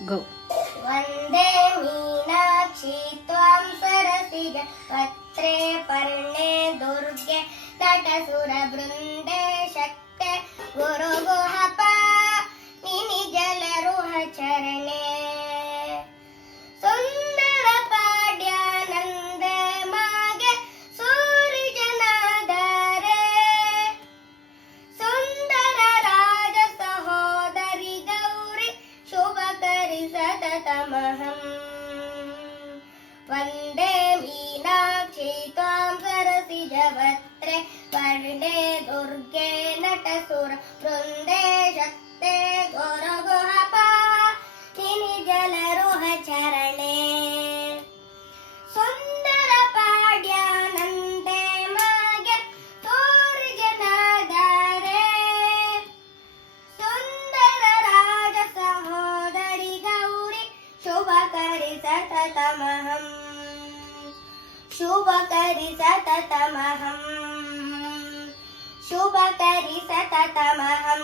ಗೋ. ವಂದೇ ಮೀನಾಕ್ಷಿ ತ್ವಾಂ ಸರಸಿಜ ವಕ್ತ್ರೇ ಪರ್ಣೆ ದುರ್ಗೆ ನಟಸುರ ಬೃಂದೆ ಶಕ್ತೆ ಗುರು ಗುಹಪ ನಿನಿ ಜಲರುಹ ಚರಣೆ ಸುಂದರ ಪಾಡ್ಯಾನಂದ ಮಾಗೆ ಸೂರಿ ಜನಾದರೆ ಸುಂದರ ರಾಜ ಸಹೋದರಿ ಗೌರಿ ಶುಭಕರಿ ಸತತಮಹಂ ವಂದೇ ಮೀನಾಕ್ಷಿ ತ್ವಾಂ ಸರಸಿಜ ವಕ್ತ್ರೇ ಪರ್ಣೆ ದುರ್ಗೆ ನಟಸುರ ಬೃಂದೆ ಶಕ್ತೆ ಗುರು ಗುಹಪ ನಿನಿ ಜಲರುಹ ಚರಣೆ ಸುಂದರ ಪಾಡ್ಯಾನಂದೆ ಮಾಗೆ ತೋರಿ ಜನಾದರೆ ಸುಂದರ ರಾಜ ಸಹೋದರಿ ಗೌರಿ ಶುಭಕರಿ ಸತತಮಹಂ ಶುಭಕರಿ ಸತತಮಹಂ ಶುಭಕರಿ ಸತತಮಹಂ